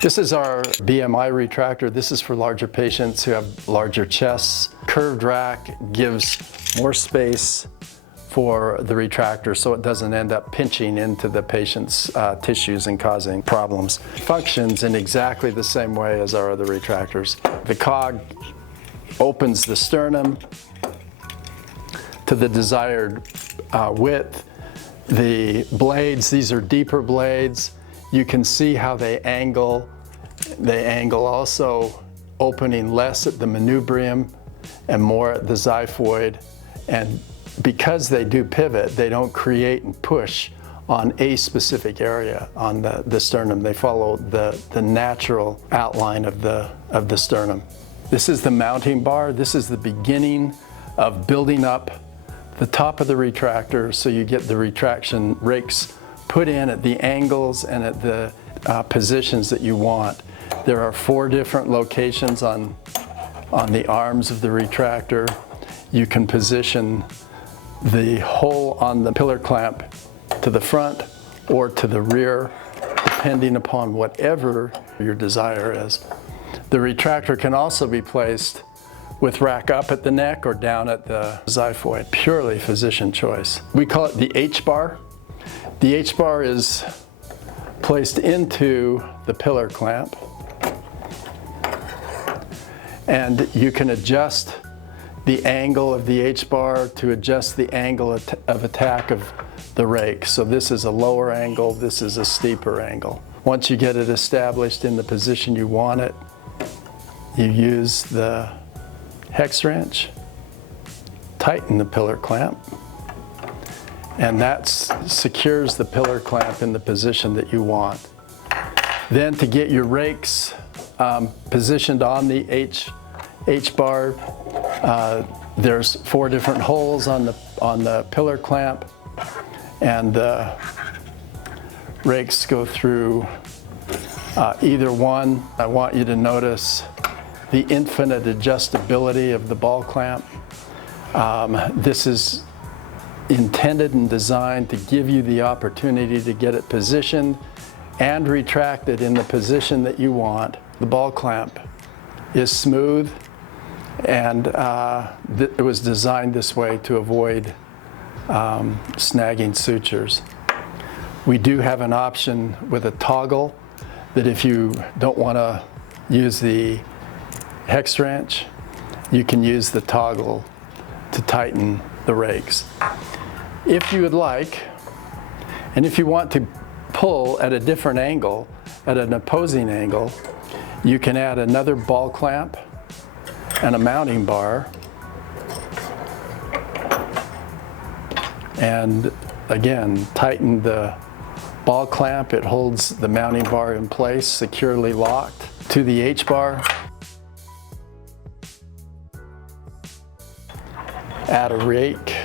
This is our BMI retractor. This is for larger patients who have larger chests. Curved rack gives more space for the retractor so it doesn't end up pinching into the patient's tissues and causing problems. Functions in exactly the same way as our other retractors. The cog opens the sternum to the desired width. The blades, these are deeper blades. You can see how they angle. They angle also opening less at the manubrium and more at the xiphoid. And because they do pivot, they don't create and push on a specific area on the sternum. They follow the natural outline of the sternum. This is the mounting bar. This is the beginning of building up the top of the retractor so you get the retraction rakes put in at the angles and at the positions that you want. There are 4 different locations on the arms of the retractor. You can position the hole on the pillar clamp to the front or to the rear, depending upon whatever your desire is. The retractor can also be placed with rack up at the neck or down at the xiphoid, purely physician choice. We call it the H-bar. The H-bar is placed into the pillar clamp, and you can adjust the angle of the H-bar to adjust the angle of attack of the rake. So this is a lower angle, this is a steeper angle. Once you get it established in the position you want it, you use the hex wrench, tighten the pillar clamp, and that secures the pillar clamp in the position that you want. Then to get your rakes positioned on the H-bar, there's 4 different holes on the pillar clamp, and the rakes go through either one. I want you to notice the infinite adjustability of the ball clamp. This is intended and designed to give you the opportunity to get it positioned and retracted in the position that you want. The ball clamp is smooth, and it was designed this way to avoid snagging sutures. We do have an option with a toggle that if you don't want to use the hex wrench, you can use the toggle to tighten the rakes. If you would like, and if you want to pull at a different angle, at an opposing angle, you can add another ball clamp and a mounting bar, and again, tighten the ball clamp. It holds the mounting bar in place, securely locked to the H-bar. Add a rake.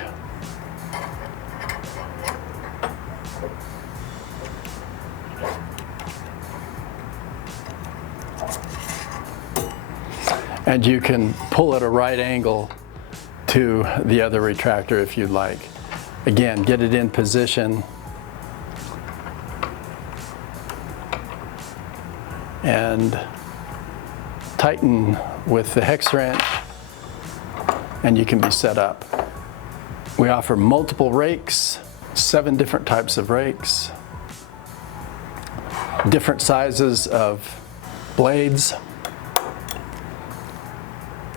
And you can pull at a right angle to the other retractor if you'd like. Again, get it in position and tighten with the hex wrench, and you can be set up. We offer multiple rakes, 7 different types of rakes, different sizes of blades,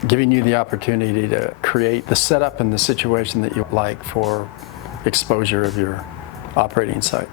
giving you the opportunity to create the setup and the situation that you like for exposure of your operating site.